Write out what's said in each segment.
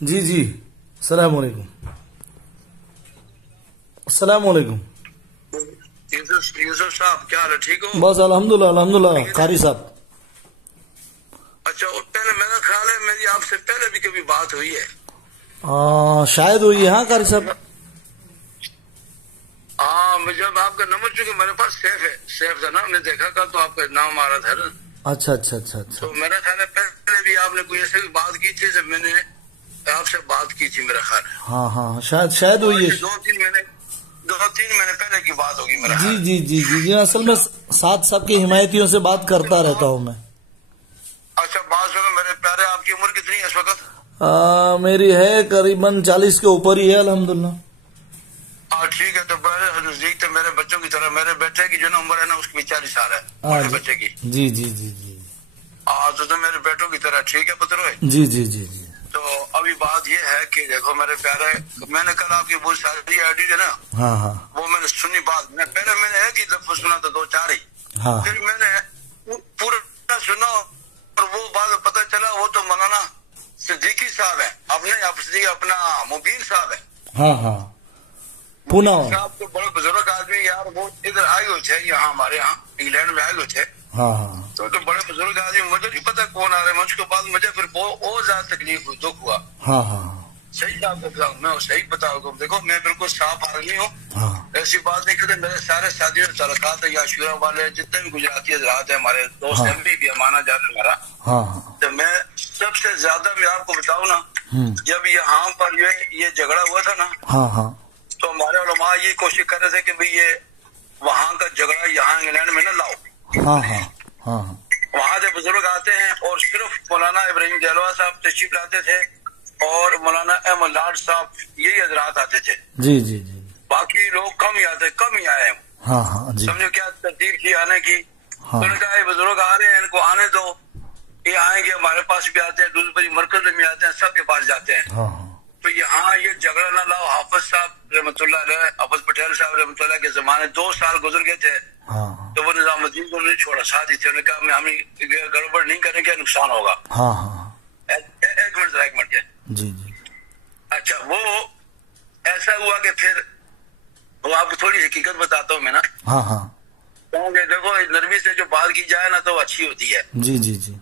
جی جی السلام علیکم. السلام علیکم. یوسف صاحب کیا حال ہے؟ ٹھیک ہو؟ بس الحمدللہ قاری صاحب. اچھا پہلے میرا خیال ہے میری آپ سے پہلے بھی کبھی بات ہوئی ہے. شاید ہوئی ہے. ہاں قاری صاحب. ہاں جب آپ کا نمبر چونکہ میرے پاس سیف تھا نا، ہم نے دیکھا تھا تو آپ کا نام آ رہا تھا نا. اچھا اچھا اچھا اچھا. تو میرا خیال ہے پہلے بھی آپ نے کوئی ایسے بھی بات کی تھی جب میں نے آپ سے بات کی تھی میرا خیال ہے. ہاں ہاں شاید ہوئی ہے. دو تین مہینے پہلے کی بات ہوگی میرا جی خیال. جی جی جی جی اصل میں ساتھ سب کے حمایتیوں سے بات کرتا رہتا ہوں میں. اچھا بات سنو میرے پیارے، آپ کی عمر کتنی ہے اس وقت؟ میری ہے قریباً 40 کے اوپر ہی ہے الحمدللہ. ہاں ٹھیک ہے. تو بڑے نزدیک تھے میرے بچوں کی طرح. میرے بیٹے کی جو نا عمر ہے نا اس کی بھی 40 سال ہے میرے بچے کی. جی جی جی جی. ہاں تو میرے بیٹوں کی طرح. ٹھیک ہے پتروئے. جی جی جی جی. تو ابھی بات یہ ہے کہ دیکھو میرے پیارے، میں نے کل آپ کی بہت ساری آئی ڈی ہے نا، ہاں ہاں وہ میں نے سنی. بات پہلے میں نے ایک ہی دفعہ سنا تھا، 2-4 ہی. ہاں پھر میں نے پورا سنا اور وہ بات پتہ چلا وہ تو مولانا صدیقی صاحب ہے، اپنا مبین صاحب ہے. ہاں ہاں پونا صاحب تو بڑے بزرگ آدمی یار. وہ ادھر آئے ہوئے تھے یہاں ہمارے یہاں انگلینڈ میں آئے ہوئے تھے. ہاں ہاں تو بڑے بزرگ آدمی، مجھے نہیں پتا کون آ رہے ہیں. اس کے بعد مجھے پھر بہت زیادہ تکلیف ہوئی، دکھ ہوا. ہاں ہاں صحیح آپ کو بتاؤں، میں صحیح بتاؤں. دیکھو میں بالکل صاف آدمی ہوں، ہاں ایسی بات نہیں کرتے. میرے سارے ساتھیوں سے تعلقات ہے، یا شورا والے جتنے بھی گجراتی حضرات ہیں ہمارے دوست ہیں، بھی امانا جانا ہمارا. ہاں ہاں تو میں سب سے زیادہ میں آپ کو بتاؤں نا، جب یہاں پر یہ جھگڑا ہوا تھا نا، ہاں ہاں تو ہمارے علماء یہ کوشش کر رہے تھے کہ بھئی یہ وہاں کا جھگڑا یہاں انگلینڈ میں نہ لاؤ. ہاں ہاں ہاں وہاں سے بزرگ آتے ہیں اور صرف مولانا ابراہیم جیلوا صاحب تشریف لاتے تھے اور مولانا احمد لاڈ صاحب، یہی حضرات آتے تھے. جی جی جی. باقی لوگ کم ہی آئے ہیں. ہاں ہاں جی. سمجھو کیا ترتیب تھی آنے کی. ہاں. تو نے کہا یہ بزرگ آ رہے ہیں، ان کو آنے دو. یہ آئیں گے، ہمارے پاس بھی آتے ہیں، دوسری مرکز میں بھی آتے ہیں، سب کے پاس جاتے ہیں. ہاں ہاں تو یہاں یہ جھگڑا نہ لاؤ. حافظ صاحب رحمۃ اللہ علیہ، حافظ پٹیل صاحب رحمۃ اللہ کے زمانے 2 سال گزر گئے تھے. ہاں تو وہ نظام الدین کو نہیں چھوڑا، ساتھ ہی تھے. انہوں نے کہا ہم گڑبڑ نہیں کریں گے، نقصان ہوگا. ہاں ہاں. ایک منٹ جی جی. اچھا وہ ایسا ہوا کہ پھر وہ آپ کو تھوڑی حقیقت بتاتا ہوں میں نا. ہاں ہاں. دیکھو نرمی سے جو بات کی جائے نا تو وہ اچھی ہوتی ہے. جی جی جی.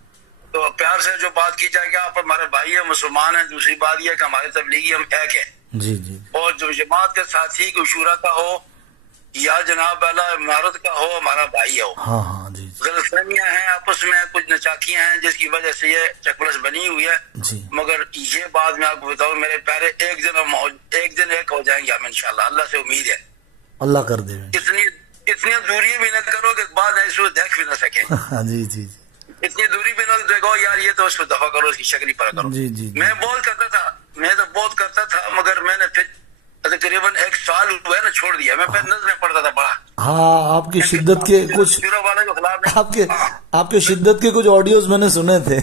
تو پیار سے جو بات کی جائے گا، آپ ہمارے بھائی ہیں، مسلمان ہیں. دوسری بات یہ ہے کہ ہمارے تبلیغی ہم ایک ہیں. جی جی. اور جو جماعت کے ساتھی کو شورا کا ہو یا جناب اعلیٰ عمارت کا ہو، ہمارا بھائی ہو. ہاں ہاں جی. غلط فہمیاں ہیں آپس میں، کچھ نچاکیاں ہیں جس کی وجہ سے یہ چکلس بنی ہوئی ہے. جی. مگر یہ بات میں آپ کو بتاؤں میرے پیارے، ایک دن ایک ہو جائیں گے ہم انشاءاللہ. اللہ سے امید ہے، اللہ کر دے. اتنی دوری بھی نہ کرو کہ بعد ایسے دیکھ بھی نہ سکے. جی جی جی. اتنی دوری بھی نہ دیکھو یار یہ تو اس کو دفع کرو، اس کی شکل ہی پر کرو. جی جی. میں بہت کرتا تھا مگر میں نے پھر تقریباً 1 سال ہوا ہے نا چھوڑ دیا. میں پھر نظر میں پڑتا تھا بڑا. ہاں آپ کی شدت کے کچھ آپ کے شدت کے کچھ آڈیوز میں نے سنے تھے.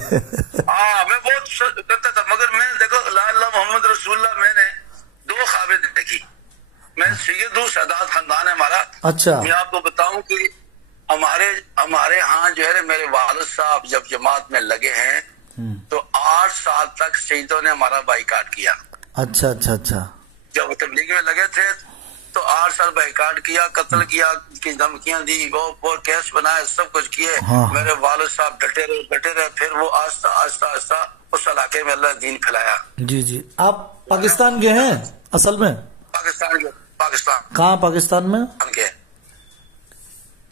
ہاں میں بہت کرتا تھا مگر میں دیکھو لا اللہ محمد رسول اللہ، میں نے 2 خوابیں دیکھی. میں سید سادات خاندان ہے ہمارا. اچھا. میں آپ کو بتاؤں کہ ہمارے ہاں جو ہے میرے والد صاحب جب جماعت میں لگے ہیں تو 8 سال تک شہیدوں نے ہمارا بائیکاٹ کیا. اچھا اچھا اچھا. جب تبلیغ میں لگے تھے تو 8 سال بائیکاٹ کیا، قتل کیا، کی دھمکیاں دی، وہ کیس بنائے، سب کچھ کیے. میرے والد صاحب ڈٹے رہے. پھر وہ آہستہ آہستہ اس علاقے میں اللہ دین پھیلایا. جی جی. آپ پاکستان کے ہیں اصل میں؟ پاکستان. کہاں پاکستان میں؟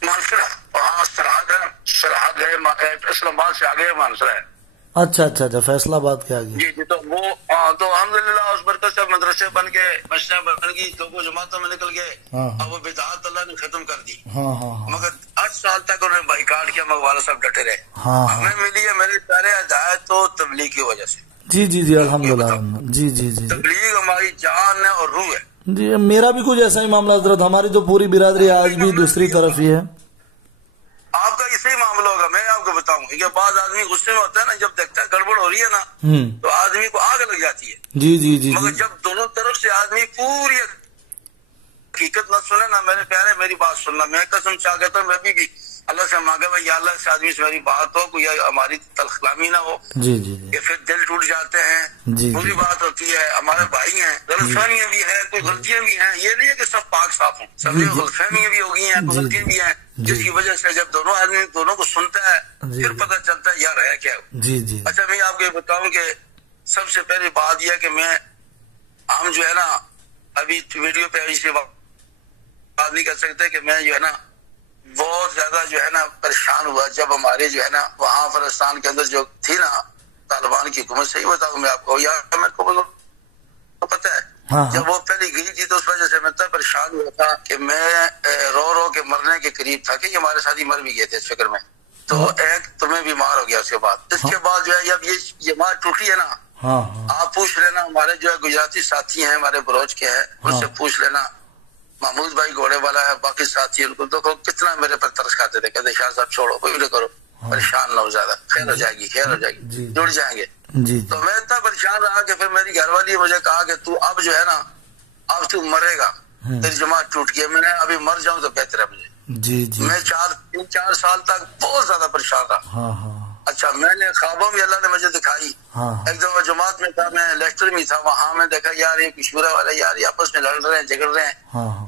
مانسرا. وہاں سرحد ہے، اسلام آباد سے آگے مانسرا ہے. اچھا اچھا اچھا. فیصلہ آباد کے آگے. جی جی. تو وہ تو الحمدللہ اس برکت سے مدرسے بن کے مسجد بن گئی، لوگوں جماعتوں میں نکل گئے. اب وہ بدعات اللہ نے ختم کر دی. ہاں ہاں. مگر 8 سال تک انہوں نے بائیکاٹ کیا، مگر والد صاحب ڈٹے رہے. ہاں. ہمیں ملی ہے میرے پیارے ہدایت تو تبلیغ کی وجہ سے. جی جی جی الحمدللہ. جی جی جی. تبلیغ ہماری جان ہے اور روح ہے. جی میرا بھی کچھ ایسا ہی معاملہ حضرت. ہماری تو پوری برادری آج بھی دوسری طرف ہی ہے. آپ کا اسی معاملہ ہوگا. میں آپ کو بتاؤں کہ بعض آدمی غصے میں ہوتا ہے نا، جب دیکھتا ہے گڑبڑ ہو رہی ہے نا تو آدمی کو آگ لگ جاتی ہے. جی جی جی. مگر جب دونوں طرف سے آدمی پوری حقیقت نہ سنے نا میرے پیارے، میری بات سننا. میں قسم چاہ کہتا ہوں، میں بھی اللہ سے مانگا بھائی یا اللہ اس آدمی سے میری بات ہو، کوئی ہماری تلخ کلامی نہ ہو. جی جی جی کہ پھر دل ٹوٹ جاتے ہیں. جی بری بات ہوتی ہے. ہمارے بھائی ہیں، غلط فہمیاں بھی ہیں، کوئی غلطیاں بھی ہیں. یہ نہیں ہے کہ سب پاک صاف ہوں، سب میں غلط فہمیاں بھی ہو گئی ہیں، کوئی غلطیاں بھی ہیں، جس کی وجہ سے جب دونوں آدمی دونوں کو سنتا ہے پھر پتہ چلتا ہے یار ہے کیا. جی جی. اچھا میں آپ کو یہ بتاؤں کہ سب سے پہلی بات یہ کہ ہم جو ہے نا ابھی ویڈیو پہ ابھی سے بات نہیں کر سکتے کہ میں جو ہے نا بہت زیادہ جو ہے نا پریشان ہوا جب ہمارے جو ہے نا وہاں فلسطین کے اندر جو تھی نا طالبان کی حکومت. صحیح بتاؤں میں آپ کو، یار میرے کو پتہ ہے جب وہ پہلی گئی تھی تو اس وجہ سے میں اتنا پریشان ہوا تھا کہ میں رو کے مرنے کے قریب تھا کہ ہمارے ساتھ ہی مر بھی گئے تھے اس فکر میں. تو ایک تمہیں بیمار ہو گیا اس کے بعد. اس کے بعد جو ہے جب یہ جماعت ٹوٹی ہے نا، آپ پوچھ لینا ہمارے جو ہے گجراتی ساتھی ہیں ہمارے بروچ کے ہیں، ان سے پوچھ لینا. محمود بھائی گھوڑے والا ہے، باقی ساتھی ان کو دیکھو کتنا میرے پر ترس کھاتے تھے، کہتے شاہ صاحب چھوڑو کوئی نہ کرو، پریشان نہ ہو زیادہ، خیر ہو جائے گی خیر ہو جائے گی، جڑ جائیں گے. تو میں اتنا پریشان رہا کہ پھر میری گھر والی مجھے کہا کہ تو اب جو ہے نا اب تو مرے گا، تیری جماعت ٹوٹ گئی. میں نے ابھی مر جاؤں تو بہتر ہے مجھے. میں 4 سال تک بہت زیادہ پریشان رہا. اچھا میں نے خوابوں میں اللہ نے مجھے دکھائی. ایک دفعہ جماعت میں تھا، میں لیکچر میں تھا، وہاں میں دیکھا یار یہ کشورہ والے یار یہ آپس میں لڑ رہے ہیں، جھگڑ رہے ہیں،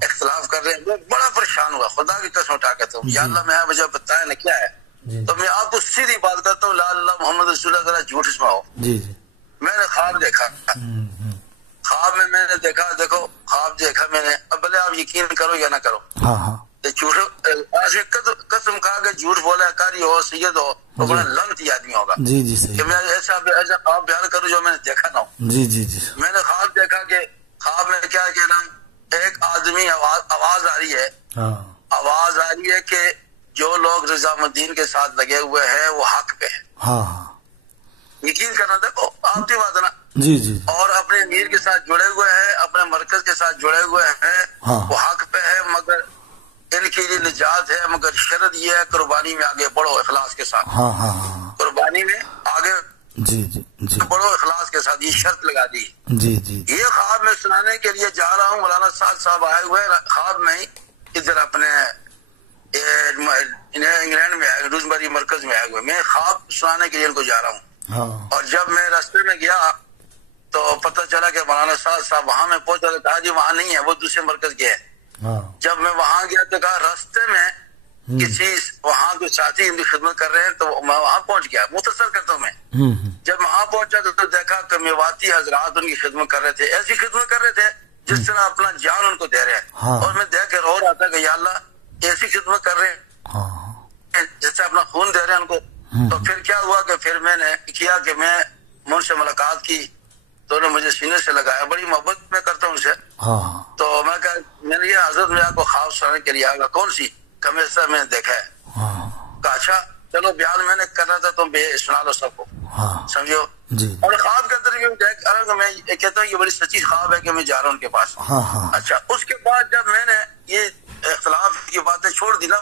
اختلاف کر رہے ہیں. میں بڑا پریشان ہوا، خدا کی قسم اٹھا کے. تو یا اللہ میں مجھے بتایا نا کیا ہے. تو میں آپ کو سیدھی بات کرتا ہوں، لا اللہ محمد رسول اللہ جھوٹ اس میں ہو. میں نے خواب دیکھا، خواب میں نے دیکھا، دیکھو خواب دیکھا میں نے. اب بھلے آپ یقین کرو یا نہ کرو، قسم کھا کے جھوٹ بولا، کاری ہو سید ہو تو بڑا لعنتی آدمی ہوگا. کہ میں ایسا خواب بیان کروں جو میں نے دیکھا نہ ہو. میں نے خواب دیکھا کہ خواب میں کیا کہنا، ایک آدمی آواز آ رہی ہے، آواز آ رہی ہے کہ جو لوگ نظام الدین کے ساتھ لگے ہوئے ہیں وہ حق پہ ہے. یقین کرنا، دیکھو آپ کی بات ہے نا. اور اپنے امیر کے ساتھ جڑے ہوئے ہیں، اپنے مرکز کے ساتھ جڑے ہوئے ہیں، وہ حق پہ ہے، مگر ان کے لیے نجات ہے. مگر شرط یہ ہے قربانی میں آگے بڑھو اخلاص کے ساتھ. قربانی میں آگے بڑھو اخلاص کے ساتھ، یہ شرط لگا دی. یہ خواب میں سنانے کے لیے جا رہا ہوں. مولانا صاحب آئے ہوئے خواب میں ہی ادھر اپنے انگلینڈ میں آئے، روزمری مرکز میں آئے ہوئے. میں خواب سنانے کے لیے ان کو جا رہا ہوں. اور جب میں راستے میں گیا تو پتہ چلا کہ مولانا صاحب وہاں میں پہنچا تو کہا جی وہاں نہیں ہے، وہ دوسرے مرکز گئے ہیں. جب میں وہاں گیا تو کہا راستے میں کسی وہاں کے ساتھی ان کی خدمت کر رہے ہیں، تو میں وہاں پہنچ گیا. مختصر کرتا ہوں میں. جب وہاں پہنچا تو دیکھا کہ میواتی حضرات ان کی خدمت کر رہے تھے، ایسی خدمت کر رہے تھے جس طرح اپنا جان ان کو دے رہے ہیں. اور میں دیکھ کے رو رہا تھا کہ یا اللہ ایسی خدمت کر رہے ہیں جس سے اپنا خون دے رہے ہیں ان کو. تو پھر کیا ہوا کہ پھر میں نے کیا کہ میں ان سے ملاقات کی تو انہوں نے مجھے سینے سے لگایا. بڑی محبت میں کرتا ہوں ان سے. تو میں نے یہ حضرت میں آپ کو خواب سنانے کے لیے آگا. کون سی کمیسا میں نے دیکھا ہے. کہا اچھا چلو بیان میں نے کرنا تھا تم سنا لو سب کو، سمجھو. اور خواب کے اندر میں کہتا ہوں یہ بڑی سچی خواب ہے کہ میں جا رہا ہوں ان کے پاس. اچھا اس کے بعد جب میں نے یہ اختلاف کی باتیں چھوڑ دی نا،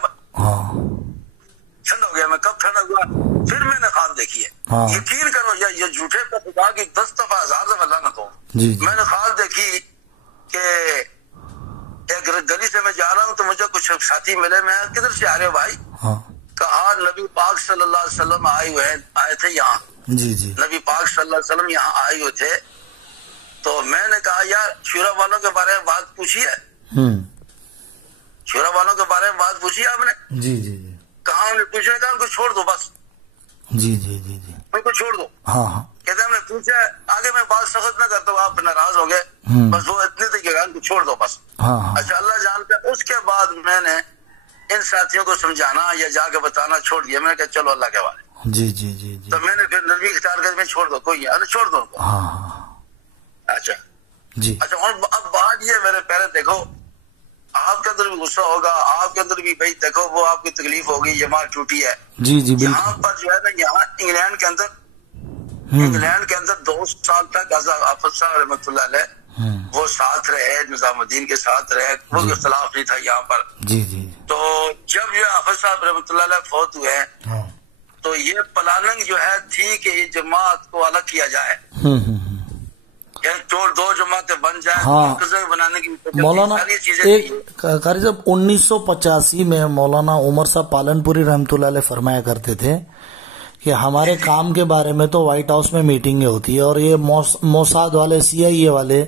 ٹھنڈا ہو گیا. میں کب ٹھنڈا ہوا پھر میں نے خواب دیکھی ہے. یقین کرو یا یہ جھوٹے پر خدا کی 10 دفعہ 1000 دفعہ لعنت ہو. میں نے خواب دیکھی کہ ایک گلی سے میں جا رہا ہوں تو مجھے کچھ ساتھی ملے. میں کدھر سے آ رہے ہو بھائی؟ کہا نبی پاک صلی اللہ علیہ وسلم آئے تھے یہاں. نبی پاک صلی اللہ علیہ وسلم یہاں آئے ہوئے تھے. تو میں نے کہا یار شورا والوں کے بارے میں بات پوچھی ہے؟ شورا والوں کے بارے میں بات پوچھی آپ نے؟ کہاں ہم نے پوچھنے کا ان کو چھوڑ دو بس. ان کو چھوڑ دو. کہتے ہم نے پوچھا آگے میں بات سخت نہ کرتا ہوں، آپ ناراض ہو گئے، بس وہ اتنے تک کہ ان کو چھوڑ دو بس. اچھا اللہ جانتا ہے. اس کے بعد میں نے ان ساتھیوں کو سمجھانا یا جا کے بتانا چھوڑ دیا. میں نے کہا چلو اللہ کے حوالے. تو میں نے پھر نرمی اختیار کر میں چھوڑ دو، کوئی چھوڑ دو ان کو. اچھا اور اب بات یہ میرے پہلے دیکھو آپ کے اندر بھی غصہ ہوگا، آپ کے اندر بھی بھائی دیکھو وہ آپ کی تکلیف ہوگی، جماعت ٹوٹی ہے. یہاں پر جو ہے نا یہاں انگلینڈ کے اندر 2 سال تک حافظ صاحب رحمۃ اللہ علیہ وہ ساتھ رہے، نظام الدین کے ساتھ رہے، کوئی اختلاف نہیں تھا یہاں پر. تو جب یہ حافظ صاحب رحمۃ اللہ علیہ فوت ہوئے تو یہ پلاننگ جو ہے تھی کہ یہ جماعت کو الگ کیا جائے. دو جماعتیں بن جائیں، ہاں بنانے کی مولانا ایک قاری صاحب 1985 میں مولانا عمر صاحب پالنپوری رحمۃ اللہ علیہ فرمایا کرتے تھے کہ ہمارے کام کے بارے میں تو وائٹ ہاؤس میں میٹنگیں ہوتی ہے، اور یہ موساد والے CIA والے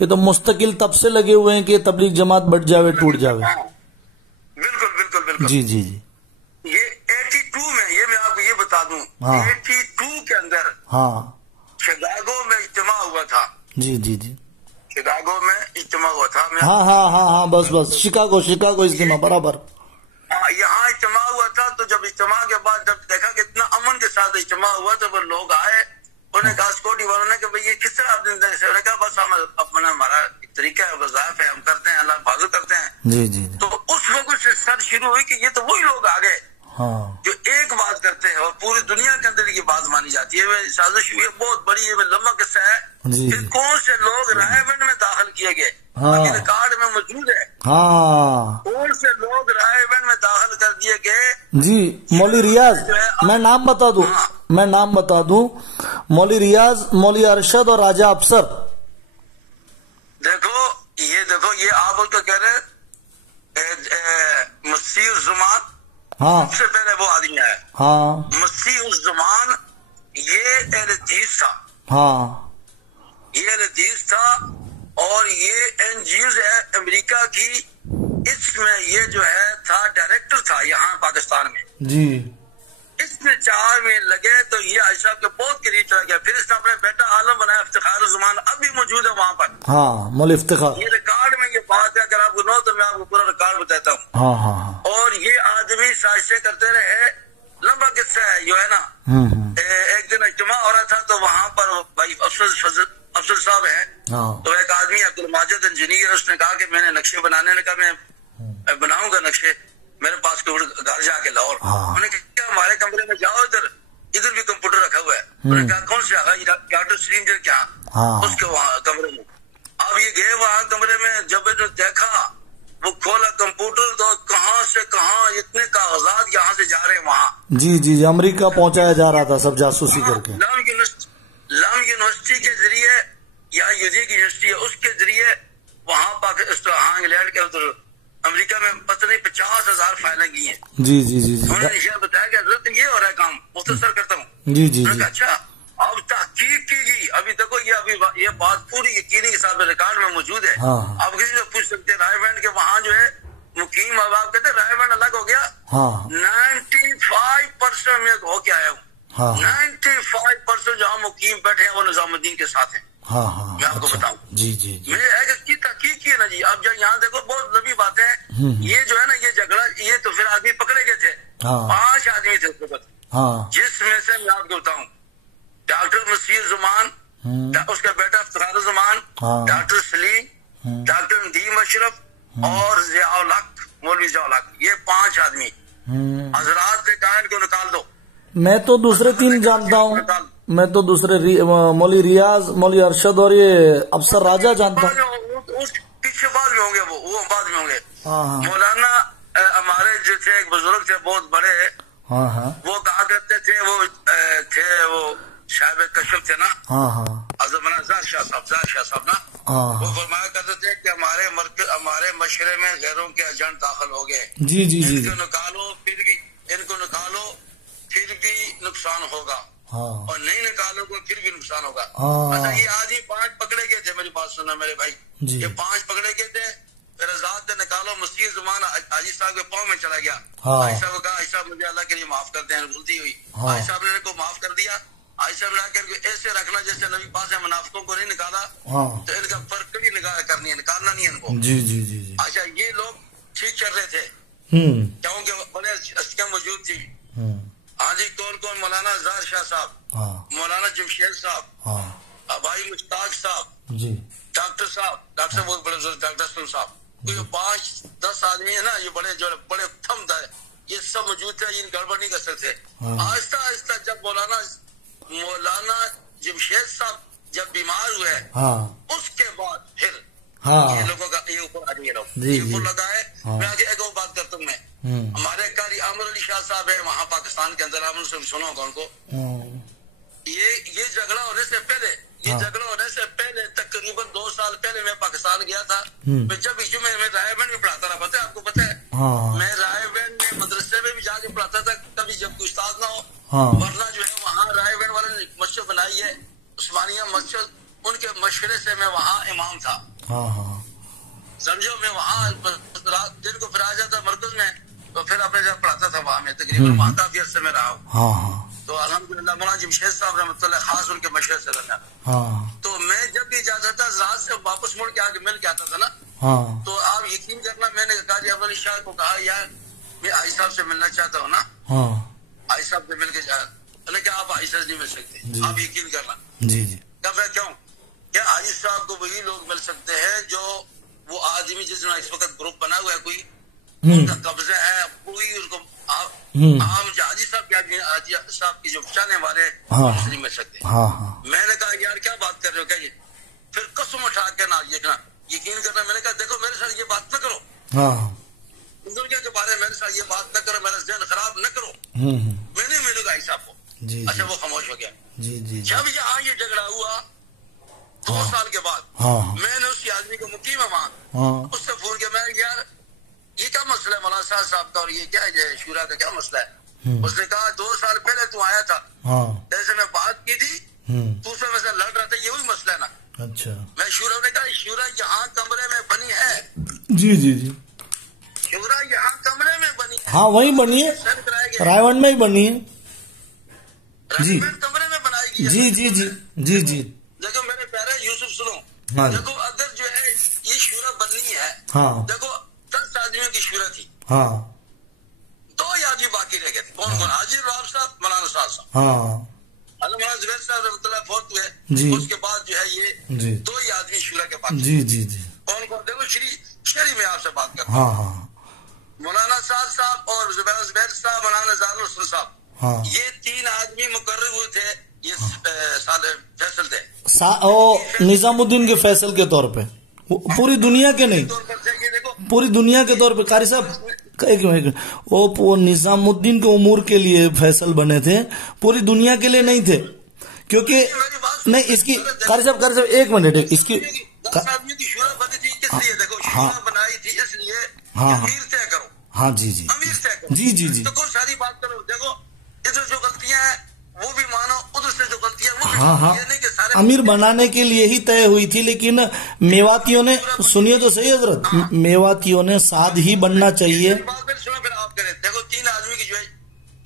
یہ تو مستقل تب سے لگے ہوئے ہیں کہ تبلیغ جماعت بٹ جاوے ٹوٹ جاوے. بالکل بالکل بالکل. جی جی جی. یہ 82 میں، یہ میں آپ کو یہ بتا دوں، 82 کے اندر ہاں شکاگو میں اجتماع ہوا تھا. جی جی جی. شکاگو میں اجتماع ہوا تھا. ہاں ہاں ہاں ہاں بس شکاگو اجتماع برابر. یہاں اجتماع ہوا تھا. تو جب اجتماع کے بعد جب دیکھا کہ اتنا امن کے ساتھ اجتماع ہوا تو وہ لوگ آئے، انہوں نے کہا سکیورٹی والوں نے کہ بھئی یہ کس طرح آپ نے کہا بس ہم اپنا ہمارا طریقہ ہے، وظائف ہے، ہم کرتے ہیں، اللہ حفاظت کرتے ہیں. جی جی. تو اس وقت سے سر شروع ہوئی کہ یہ تو وہی لوگ آ گئے جو ایک بات کرتے ہیں اور پوری دنیا کے اندر کی بات مانی جاتی ہے. سازش ہوئی ہے بہت بڑی، یہ لمبا قصہ ہے. پھر کون سے لوگ رائے میں داخل کیے گئے، ریکارڈ میں موجود ہے. کون سے لوگ رائے میں داخل کر دیے گئے. جی مولوی ریاض، میں نام بتا دوں مولوی ریاض، مولوی ارشد اور راجہ افسر. دیکھو یہ آپ اس کو کہہ رہے مسیح الزمان. سب سے پہلے وہ آدمی ہے مسیح الزمان. یہ اہل حدیث تھا. یہ اہل حدیث تھا اور یہ NGOs ہے امریکہ کی، اس میں یہ جو ہے تھا ڈائریکٹر تھا یہاں پاکستان میں. جی. اس نے 4 مہینے لگے تو یہ عائشہ صاحب کے بہت قریب چلا گیا. پھر اس نے اپنے بیٹا عالم بنایا افتخار الزمان، اب بھی موجود ہے وہاں پر. مولا افتخار. یہ ریکارڈ میں یہ بات ہے، اگر آپ کو نہ تو میں آپ کو پورا ریکارڈ بتاتا ہوں. اور یہ آدمی سازشیں کرتے رہے. لمبا قصہ ہے جو ہے نا. ایک دن اجتماع ہو رہا تھا تو وہاں پر بھائی افسر صاحب ہیں، تو ایک آدمی عبد الماجد انجینئر، اس نے کہا کہ میں نے نقشے بنانے نے کہا میں بناؤں گا نقشے، میرے پاس گھر جا کے لاہور. انہوں نے کہا ہمارے کمرے میں جاؤ، ادھر بھی کمپیوٹر رکھا ہوا ہے. انہوں نے کہا کون سے آگا؟ ڈاکٹر سلیم جی کیا اس کے وہاں کمرے میں. اب یہ گئے وہاں کمرے میں، جب دیکھا وہ کھولا کمپیوٹر تو کہاں سے کہاں اتنے کاغذات یہاں سے جا رہے ہیں وہاں. جی امریکہ پہنچایا جا رہا تھا سب جاسوسی کر کے. لم یونیورسٹی کے ذریعے یا یوزی کی یونیورسٹی ہے اس کے ذریعے وہاں انگلینڈ کے ادھر امریکہ میں پتہ نہیں 50,000 فائلیں کی ہیں. جی. انہوں نے یہ بتایا کہ حضرت یہ ہو رہا ہے کام، مختصر کرتا ہوں. جی. اچھا اب تحقیق کی گئی. ابھی دیکھو یہ بات پوری یقینی کے ساتھ ریکارڈ میں موجود ہے. آپ کسی سے پوچھ سکتے ہیں رائے بینڈ کے وہاں جو ہے مقیم، اب آپ کہتے ہیں رائے بینڈ الگ ہو گیا. 95% میں ہو کے آیا ہوں. 95% جہاں مقیم بیٹھے ہیں وہ نظام الدین کے ساتھ ہیں. میں آپ کو بتاؤں میں کی تحقیق کی ہے نا جی. اب جب یہاں دیکھو بہت لمبی باتیں ہیں. یہ جو ہے نا یہ جھگڑا، یہ تو پھر آدمی پکڑے گئے تھے. 5 آدمی تھے اس وقت، جس میں سے میں آپ کو بتاؤں ڈاکٹر مسیح الزمان، اس کا بیٹا افتخار الزمان، ڈاکٹر سلیم، ڈاکٹر ندیم اشرف اور مولوی ضیاء الحق. یہ 5 آدمی حضرات سے کہا ان کو نکال دو. میں تو دوسرے 3 جانتا ہوں. میں تو دوسرے مولوی ریاض، مولوی ارشد اور یہ افسر راجہ جانتا ہوں. پیچھے بعد میں ہوں گے، وہ بعد میں ہوں گے. مولانا ہمارے جو تھے ایک بزرگ تھے بہت بڑے، وہ کہا کرتے تھے، وہ تھے وہ صاحب کشف تھے نا، زاہد شاہ صاحب نا، وہ فرمایا کرتے تھے کہ ہمارے مشورے میں غیروں کے ایجنٹ داخل ہو گئے. ان کو نکالو پھر بھی نقصان ہوگا، اور نہیں نکالو گے پھر بھی نقصان ہوگا. اچھا یہ آج ہی 5 پکڑے گئے تھے. میری بات سننا میرے بھائی، یہ 5 پکڑے گئے تھے. پھر آزاد نے نکالو. مسیح زمان حاجی صاحب کے پاؤں میں چلا گیا. حاجی صاحب کو کہا حاجی صاحب مجھے اللہ کے لیے معاف کر دیں، غلطی ہوئی. حاجی صاحب نے ان کو معاف کر دیا. حاجی صاحب نے کر کے ایسے رکھنا جیسے نبی پاک سے منافقوں کو نہیں نکالا تو ان کا فرق بھی کرنی ہے، نکالنا نہیں ہے ان کو. جی. اچھا یہ لوگ ٹھیک کر رہے تھے کیونکہ بڑے ہستیاں موجود تھی. ہاں جی کون؟ مولانا ظاہر شاہ صاحب، مولانا جمشید صاحب، بھائی مشتاق صاحب، ڈاکٹر صاحب بہت بڑے بزرگ، ڈاکٹر اسلم صاحب. یہ 5-10 آدمی ہے نا، یہ بڑے تھم تھے، یہ سب موجود تھے. یہ گڑبڑ نہیں کر سکتے. آہستہ آہستہ جب مولانا جمشید صاحب جب بیمار ہوئے اس کے بعد پھر یہ لوگوں کا یہ اوپر آ گئے لوگ، یہ اوپر لگا ہے. میں آگے ایک اور بات کرتا ہوں. میں ہمارے قاری عامر علی شاہ صاحب ہے وہاں پاکستان کے اندر، آپ سے سنو گا ان کو. یہ جھگڑا ہونے سے پہلے یہ جھگڑا ہونے سے پہلے تقریباً 2 سال پہلے میں پاکستان گیا تھا. میں جب ایشو میں رائے بینڈ میں پڑھاتا رہا, پتہ ہے آپ کو, پتہ ہے میں رائے بینڈ میں مدرسے میں بھی جا کے پڑھاتا تھا, کبھی جب کوئی استاد نہ ہو, ورنہ جو ہے وہاں رائے بینڈ والے نے مسجد بنائی ہے عثمانیہ مسجد, ان کے مشورے سے میں وہاں امام تھا. سمجھو میں وہاں دن کو پھر آ جاتا مرکز میں, تو پھر اپنے جب پڑھاتا تھا وہاں میں تقریباً وہاں کافی عرصے میں رہا ہوں. تو الحمدللہ مولانا جمشید صاحب رحمۃ اللہ خاص ان کے مشورے سے رہا. تو میں جب بھی جاتا تھا رات سے واپس مڑ کے آ کے مل کے آتا تھا نا, تو آپ یقین کرنا میں نے قاضی افضل علی شاہ کو کہا یار میں آئی صاحب سے ملنا چاہتا ہوں نا, آئی صاحب سے مل کے لیکن آپ آئی صاحب نہیں مل سکتے, آپ یقین کرنا. کیوں کیا آئی صاحب کو وہی لوگ مل سکتے ہیں جو وہ آدمی جس میں اس وقت گروپ بنا ہوا ہے, کوئی ان کا قبضہ ہے, کوئی ان کو عام حاجی صاحب کے آدمی حاجی صاحب کی جو چاہنے والے نہیں مل سکتے. میں نے کہا یار کیا بات کر رہے ہو, کیا یہ پھر قسم اٹھا کے نہ یقین کرنا, میں نے کہا دیکھو میرے ساتھ یہ بات نہ کرو, بزرگوں کے بارے میں میرے ساتھ یہ بات نہ کرو, میرا ذہن خراب نہ کرو, میں نہیں ملوں گا آئی صاحب کو. اچھا وہ خاموش ہو گیا. جب یہاں یہ جھگڑا ہوا 2 سال کے بعد, میں نے اس آدمی کو مقیم ہے وہاں, اس سے فون کیا, میں یار یہ کیا مسئلہ ہے مولانا صاحب کا, اور یہ کیا ہے شورا کا کیا مسئلہ ہے. اس نے کہا 2 سال پہلے تو آیا تھا, ایسے میں بات کی تھی, تو سے میں سے لڑ رہا تھا, یہ وہی مسئلہ ہے نا. اچھا میں شورا نے کہا شورا یہاں کمرے میں بنی ہے, شورا یہاں کمرے میں بنی ہے, ہاں وہی بنی ہے, رائے بینڈ میں ہی بنی ہے, کمرے میں بنائی گئی. جی دیکھو میرے پیارے یوسف سنو, دیکھو اگر جو ہے یہ شورا بننی ہے, دیکھو 10 آدمیوں کی شورا تھی, 2 آدمی باقی رہ گئے تھے. کون کون؟ حاجی راب صاحب, مولانا صاحب, مولانا زبیر صاحب رحمۃ اللہ فوت ہوئے, اس کے بعد جو ہے یہ 2 ہی آدمی شورا کے پاس. کون کون؟ دیکھو شری میں آپ سے بات کرتا ہوں, مولانا صاحب اور زبیر صاحب, مولانا زار الحسن صاحب, یہ 3 آدمی مقرر ہوئے تھے, یہ فیصل تھے نظام الدین کے فیصل کے طور پہ, پوری دنیا کے نہیں, پوری دنیا کے طور پہ. قاری صاحب وہ نظام الدین کے امور کے لیے فیصل بنے تھے, پوری دنیا کے لیے نہیں تھے, کیونکہ نہیں اس کی قاری صاحب 1 منٹ, اس کی آدمی کی شورا بنی تھی کس لیے, دیکھو شورا بنائی تھی اس لیے امیر طے کرو, امیر طے کرو, تو کوئی ساری بات کرو. دیکھو ادھر جو غلطیاں ہیں وہ بھی مانو, ادھر سے جو غلطیاں وہ بھی, یہ نہیں کہ سارے امیر بنانے کے لیے ہی طے ہوئی تھی, لیکن میواتیوں نے, سنیے تو صحیح حضرت, میواتیوں نے ساتھ ہی بننا چاہیے. پھر آپ کریں, دیکھو 3 آدمی کی جو ہے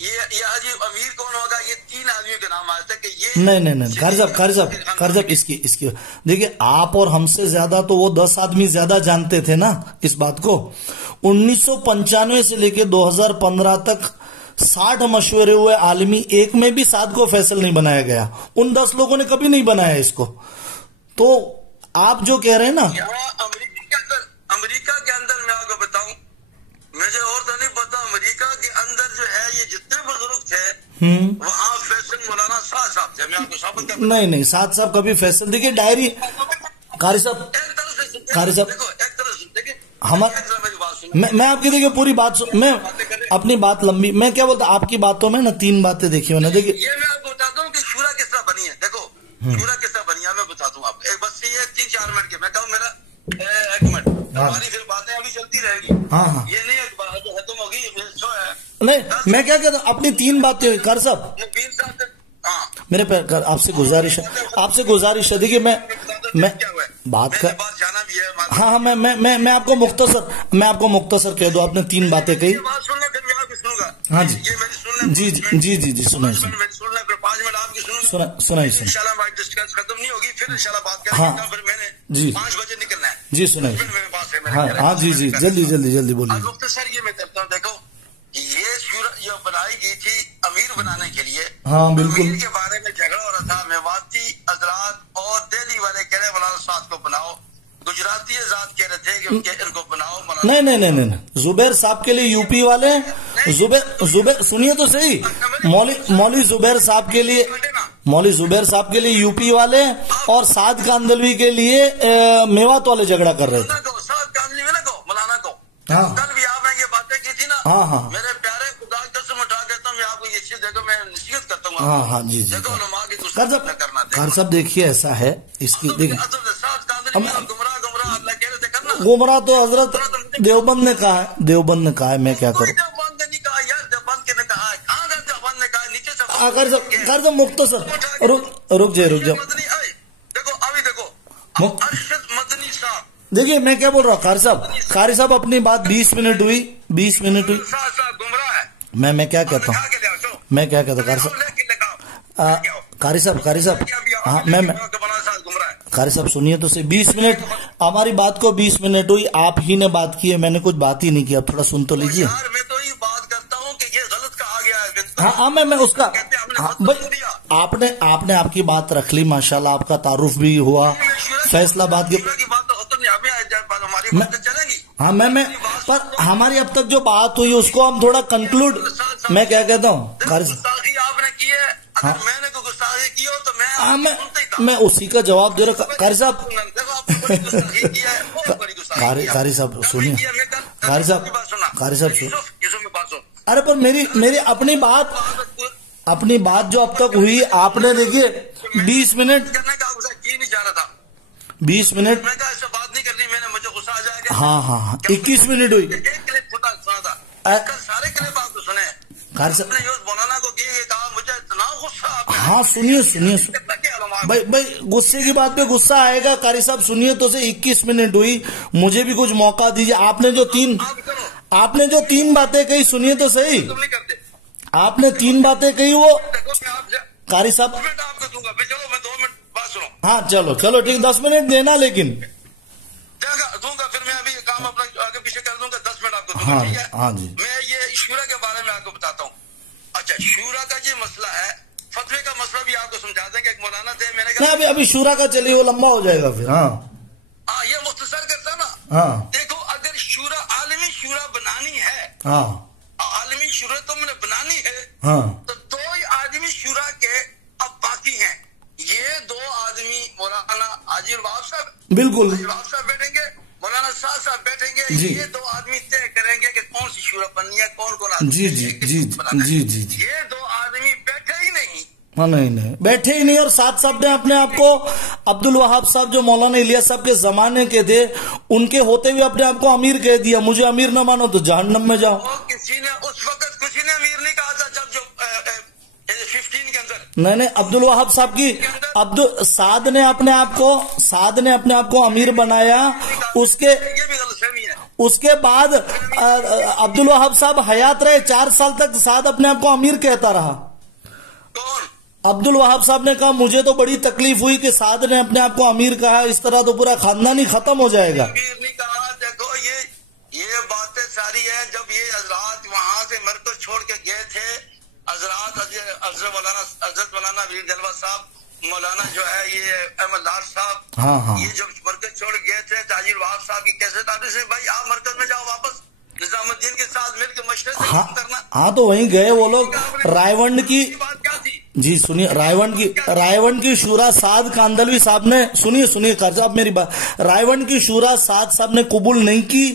یہ حاجی امیر کون ہوگا, یہ 3 آدمیوں کے نام آتے کہ یہ نہیں قاری صاحب اس کی دیکھیے, آپ اور ہم سے زیادہ تو وہ 10 آدمی زیادہ جانتے تھے نا اس بات کو. 1995 سے لے کے 2015 تک 60 مشورے ہوئے عالمی, ایک میں بھی 7 کو فیصل نہیں بنایا گیا, ان 10 لوگوں نے کبھی نہیں بنایا اس کو. تو آپ جو کہہ رہے ہیں نا, امریکہ کے اندر میں آپ کو بتاؤں, مجھے اور تو نہیں پتا, امریکہ کے اندر جو ہے یہ جتنے بزرگ تھے وہاں فیصل مولانا صاحب تھے. میں آپ کو ثابت کرتا ہوں, نہیں سعد صاحب کبھی فیصل, دیکھیے ڈائری قاری صاحب, میں آپ کی دیکھیے پوری بات, میں اپنی بات لمبی, میں کیا بولتا آپ کی باتوں میں نا 3 باتیں دیکھی میں نے. دیکھیے یہ میں آپ کو بتاتا ہوں کہ شورا کس طرح بنی ہے. دیکھو شورا کس طرح بنی ہے میں بتاتا ہوں آپ کو, بس یہ 3-4 منٹ کے, میں کہوں میرا 1 منٹ, ہماری پھر باتیں ابھی چلتی رہے گی, یہ نہیں ختم ہوگی. نہیں میں کیا کہتا ہوں, اپنی 3 باتیں. قاری صاحب میرے آپ سے گزارش ہے, دیکھیے میں بات کر, ہاں میں آپ کو مختصر کہہ دوں, آپ نے 3 باتیں کہی. ہاں جی سنائیں, 5 منٹ آپ کی سنائیں, ختم نہیں ہوگی, پھر انشاءاللہ بات کریں گے. پھر میں نے 5 بجے نکلنا ہے. جی سنائیں, میرے پاس ہے, ہاں جلدی بولیے. مختصر یہ میں کرتا ہوں, دیکھو یہ شورا یہ بنائی گئی تھی امیر بنانے کے لیے. ہاں بالکل, امیر کے بارے میں جھگڑا ہو رہا تھا. میواتی حضرات اور دہلی والے کہہ رہے مولانا صاحب کو بناؤ, گجراتی ذات کہہ رہے تھے کہ ان کو بناؤ. نہیں زبیر صاحب کے لیے یو پی والے, زبیر سنیے تو صحیح, مولوی زبیر صاحب کے لیے یو پی والے اور سعد کاندلوی کے لیے میوات والے جھگڑا کر رہے تھے. سعد کاندلوی کو مولانا کو کل بھی آپ نے یہ باتیں کی تھی نا, میرے پیارے خدا قسم اٹھا کہتا ہوں, میں آپ کو یہ چیز دیکھو, میں نصیحت کرتا ہوں. جی دیکھو علماء کی قاری صاحب دیکھیے ایسا ہے اس کی دیکھیے گمراہ تو حضرت دیوبند نے کہا ہے، دیوبند نے کہا ہے، میں کیا کروں؟ قاری صاحب مختصر رک جائے دیکھیے میں کیا بول رہا ہوں قاری صاحب اپنی بات 20 منٹ ہوئی میں کیا کہتا ہوں قاری صاحب ہاں میں قاری صاحب سنیے تو 20 منٹ ہماری بات کو 20 منٹ ہوئی، آپ ہی نے بات کی ہے، میں نے کچھ بات ہی نہیں کی، اب تھوڑا سن تو لیجیے۔ ہاں میں اس کا آپ نے آپ کی بات رکھ لی، ماشاءاللہ آپ کا تعارف بھی ہوا فیصلہ بات کی، ہاں میں پر ہماری اب تک جو بات ہوئی اس کو ہم تھوڑا کنکلوڈ، میں کیا کہتا ہوں قاری صاحب میں اسی کا جواب دے رہا ہوں۔ قاری صاحب سنیے، قاری صاحب سنیے، ارے پر میری اپنی بات جو اب تک ہوئی آپ نے دیکھیے 20 منٹ ہاں 21 منٹ ہوئی۔ ہاں سنیے بھائی غصے کی بات پہ غصہ آئے گا، قاری صاحب سنیے تو 21 منٹ ہوئی، مجھے بھی کچھ موقع دیجیے۔ آپ نے جو تین باتیں کہی سنیے تو صحیح، آپ نے 3 باتیں کہی، وہ قاری صاحب ہاں چلو ٹھیک 10 منٹ دینا، لیکن ہاں جی میں یہ شورا کے بارے میں آپ کو بتاتا ہوں۔ اچھا شورا کا یہ مسئلہ ہے، فتوے کا مسئلہ بھی آپ کو سمجھا دیں کہ ایک مولانا تھے، میں نے کہا ابھی شورا کا چلیے وہ لمبا ہو جائے گا پھر۔ ہاں یہ مختصر کرتا نا، دیکھو اگر شورا عالمی شورا بنانی ہے، عالمی شورا تم نے بنانی ہے تو 2 آدمی شورا کے اب باقی ہیں، یہ 2 آدمی مولانا حاجی الوہاب صاحب، بالکل الوہاب صاحب بیٹھیں گے، مولانا صاحب بیٹھیں گے، یہ 2 آدمی طے کریں گے کہ کون سی شورا بننی ہے، کون جی یہ 2 آدمی بیٹھے ہی نہیں، نہیں بیٹھے ہی نہیں، اور ساتھ صاحب نے اپنے آپ کو عبد الوہاب صاحب جو مولانا الیاس صاحب کے زمانے کے تھے، ان کے ہوتے ہوئے اپنے آپ کو امیر کہہ دیا، مجھے امیر نہ مانو تو جہنم میں جاؤ۔ کسی نے اس وقت کسی نے امیر نہیں کہا تھا، جب 15 کے اندر نہیں عبد الوہاب صاحب کی سعد نے اپنے آپ کو امیر بنایا، اس کے بعد عبد الوہاب صاحب حیات رہے 4 سال تک، سعد اپنے آپ کو امیر کہتا رہا۔ عبد الوہاب صاحب نے کہا مجھے تو بڑی تکلیف ہوئی کہ سعد نے اپنے آپ کو امیر کہا، اس طرح تو پورا خاندان ہی ختم ہو جائے گا۔ امیر نہیں کہا، دیکھو یہ باتیں ساری ہیں، جب یہ حضرات وہاں سے مرکز چھوڑ کے گئے تھے، حضرت مولانا ویر دلوا صاحب، مولانا جو ہے یہ احمد لار صاحب، یہ جب مرکز چھوڑ گئے تھے، حاجی الوہاب صاحب کی کیسے آتے سے بھائی آپ مرکز میں جاؤ، واپس نظام الدین کے ساتھ مل کے مشورے سے کام کرنا۔ ہاں تو وہیں گئے وہ لوگ، رائے ونڈ کی بات کیا تھی؟ جی سنیے، رائے ونڈ کی شورا سعد کاندلوی صاحب نے سنیے قاری صاحب میری بات، رائے ونڈ کی شورا سعد صاحب نے قبول نہیں کی،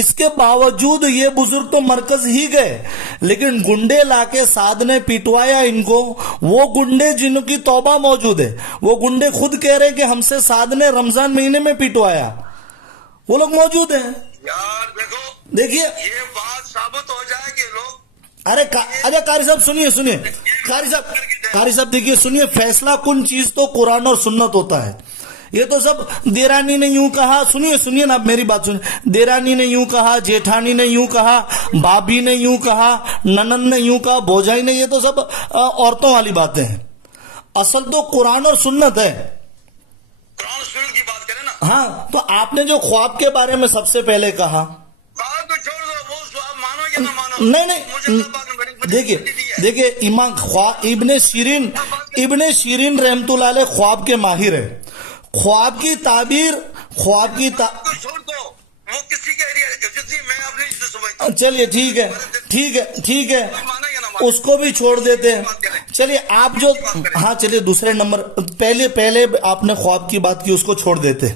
اس کے باوجود یہ بزرگ تو مرکز ہی گئے، لیکن گنڈے لا کے سعد نے پیٹوایا ان کو، وہ گنڈے جن کی توبہ موجود ہے، وہ گنڈے خود کہہ رہے کہ ہم سے سعد نے رمضان مہینے میں پیٹوایا، وہ لوگ موجود ہیں۔ یار دیکھیے یہ بات ثابت ہو جائے کہ لوگ ارے قاری صاحب سنیے قاری صاحب دیکھیے سنیے، فیصلہ کن چیز تو قرآن اور سنت ہوتا ہے، یہ تو سب دیرانی نے یوں کہا، سنیے نا میری بات سنیے، دیرانی نے یوں کہا، جیٹھانی نے یوں کہا، بابی نے یوں کہا، ننند نے یوں کہا، بوجھائی نے، یہ تو سب عورتوں والی باتیں ہیں، اصل تو قرآن اور سنت ہے۔ قرآن سنت کی بات کریں نا، ہاں تو آپ نے جو خواب کے بارے میں سب سے پہلے کہا، نہیں دیکھیے ابن شیرین رحمت اللہ علیہ خواب کے ماہر ہے، خواب کی تعبیر چلیے ٹھیک ہے اس کو بھی چھوڑ دیتے ہیں، چلیے آپ جو ہاں چلیے دوسرے نمبر پہلے آپ نے خواب کی بات کی، اس کو چھوڑ دیتے،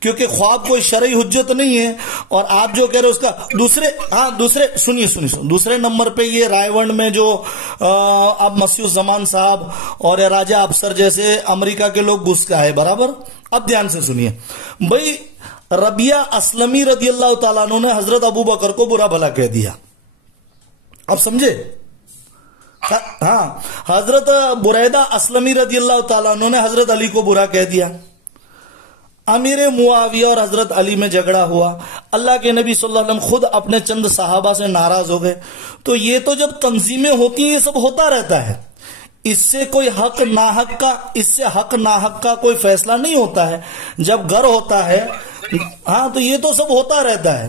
کیونکہ خواب کوئی شرعی حجت نہیں ہے. اور آپ جو کہہ رہے اس کا دوسرے نمبر پہ یہ رائے ونڈ میں جو اب مسیح الزمان صاحب اور راجہ افسر جیسے امریکہ کے لوگ گھس کا ہے برابر. اب دھیان سے سنیے بھائی، ربیہ اسلمی رضی اللہ تعالیٰ عنہ نے حضرت ابو بکر کو برا بھلا کہہ دیا. اب سمجھے؟ ہاں، حضرت بریدہ اسلمی رضی اللہ تعالیٰ عنہ نے حضرت علی کو برا کہہ دیا. امیر معاویہ اور حضرت علی میں جھگڑا ہوا. اللہ کے نبی صلی اللہ علیہ وسلم خود اپنے چند صحابہ سے ناراض ہو گئے. تو یہ تو جب تنظیمیں ہوتی ہیں یہ سب ہوتا رہتا ہے. اس سے کوئی حق ناحق کا کوئی فیصلہ نہیں ہوتا ہے. جب گھر ہوتا ہے ہاں تو یہ تو سب ہوتا رہتا ہے.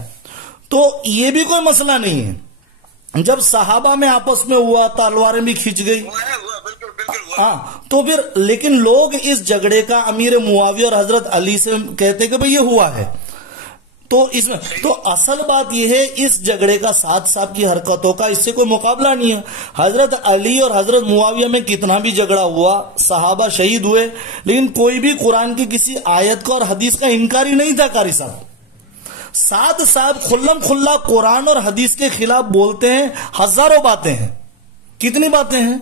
تو یہ بھی کوئی مسئلہ نہیں ہے. جب صحابہ میں آپس میں ہوا تلواریں بھی کھینچ گئی ہاں تو پھر لیکن لوگ اس جھگڑے کا امیر معاویہ اور حضرت علی سے کہتے کہ بھئی یہ ہوا ہے. تو اس میں تو اصل بات یہ ہے اس جھگڑے کا ساتھ ساتھ کی حرکتوں کا اس سے کوئی مقابلہ نہیں ہے. حضرت علی اور حضرت معاویہ میں کتنا بھی جھگڑا ہوا، صحابہ شہید ہوئے، لیکن کوئی بھی قرآن کی کسی آیت کا اور حدیث کا انکاری نہیں تھا. قاری صاحب سعد صاحب کھلم کھلا قرآن اور حدیث کے خلاف بولتے ہیں. ہزاروں باتیں ہیں. کتنی باتیں ہیں؟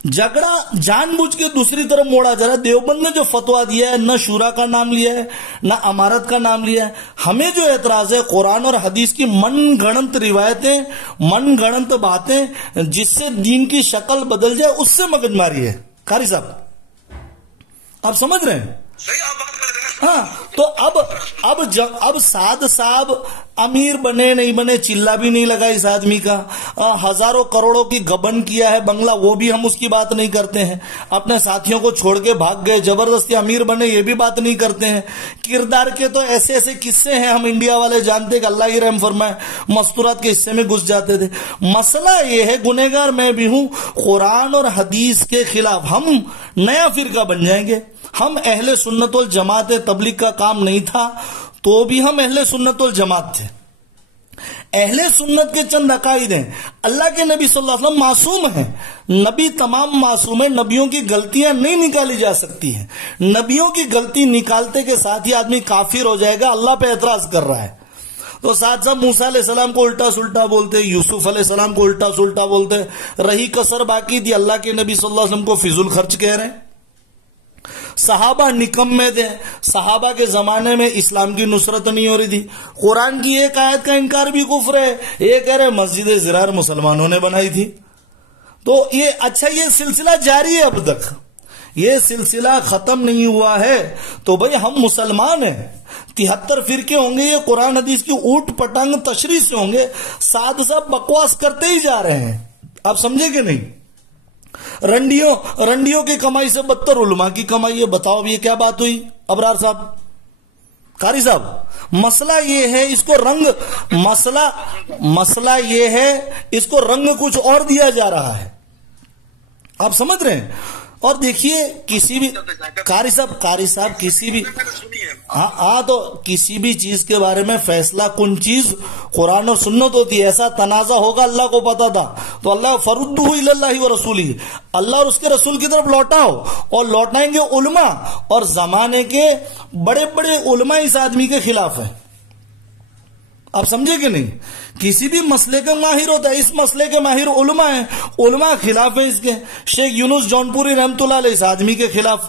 جھگڑا جان بوجھ کے دوسری طرف موڑا جا رہا ہے. دیوبند نے جو فتویٰ دیا ہے نہ شورا کا نام لیا ہے نہ امارت کا نام لیا ہے. ہمیں جو اعتراض ہے قرآن اور حدیث کی من گھڑنت روایتیں، من گھڑنت باتیں جس سے دین کی شکل بدل جائے اس سے مگج ماری ہے. قاری صاحب آپ سمجھ رہے ہیں؟ ہاں تو اب سعد صاحب امیر بنے نہیں بنے چلا بھی نہیں لگا اس آدمی کا. ہزاروں کروڑوں کی گبن کیا ہے بنگلہ، وہ بھی ہم اس کی بات نہیں کرتے ہیں. اپنے ساتھیوں کو چھوڑ کے بھاگ گئے، زبردستی امیر بنے، یہ بھی بات نہیں کرتے ہیں. کردار کے تو ایسے ایسے قصے ہیں ہم انڈیا والے جانتے کہ اللہ ہی رحم فرمائے، مستورات کے حصے میں گھس جاتے تھے. مسئلہ یہ ہے گنہگار میں بھی ہوں، قرآن اور حدیث کے خلاف ہم نیا فرقہ بن جائیں گے. ہم اہل سنت والجماعت، تبلیغ کا کام نہیں تھا تو بھی ہم اہل سنت والجماعت تھے. اہل سنت کے چند عقائد ہیں. اللہ کے نبی صلی اللہ علیہ وسلم معصوم ہیں. نبی تمام معصوم ہیں. نبیوں کی غلطیاں نہیں نکالی جا سکتی ہیں. نبیوں کی غلطی نکالتے کے ساتھ ہی آدمی کافر ہو جائے گا. اللہ پہ اعتراض کر رہا ہے تو ساتھ ساتھ موسیٰ علیہ السلام کو الٹا سلٹا بولتے، یوسف علیہ السلام کو الٹا سلٹا بولتے. رہی کسر باقی تھی، اللہ کے نبی صلی اللہ علیہ وسلم کو فضول خرچ کہہ رہے ہیں. صحابہ نکمے تھے. صحابہ کے زمانے میں اسلام کی نصرت نہیں ہو رہی تھی. قرآن کی ایک آیت کا انکار بھی کفر ہے. یہ کہہ رہے مسجد زرار مسلمانوں نے بنائی تھی. تو یہ سلسلہ جاری ہے. اب تک یہ سلسلہ ختم نہیں ہوا ہے. تو بھئی ہم مسلمان ہیں. 73 فرقے ہوں گے. یہ قرآن حدیث کی اوٹ پٹانگ تشریح سے ہوں گے. ساتھ ساتھ بکواس کرتے ہی جا رہے ہیں. آپ سمجھے کہ نہیں؟ رنڈیوں کی کمائی سے بدتر علماء کی کمائی ہے. بتاؤ یہ کیا بات ہوئی ابرار صاحب؟ قاری صاحب مسئلہ یہ ہے اس کو رنگ کچھ اور دیا جا رہا ہے. آپ سمجھ رہے ہیں؟ اور دیکھیے کسی بھی قاری صاحب کسی بھی تو کسی بھی چیز کے بارے میں فیصلہ کن چیز قرآن اور سنت ہوتی ہے. ایسا تنازع ہوگا اللہ کو پتا تھا تو اللہ فردہ الی اللہ و رسولہ، اللہ اور اس کے رسول کی طرف لوٹاؤ. اور لوٹائیں گے علماء، اور زمانے کے بڑے بڑے علماء اس آدمی کے خلاف ہیں. آپ سمجھے کہ نہیں؟ کسی بھی مسئلے کا ماہر ہوتا ہے. اس مسئلے کے ماہر علماء ہیں. علماء خلاف ہیں اس کے. شیخ یونس جونپوری رحمت اللہ علیہ اس آدمی کے خلاف.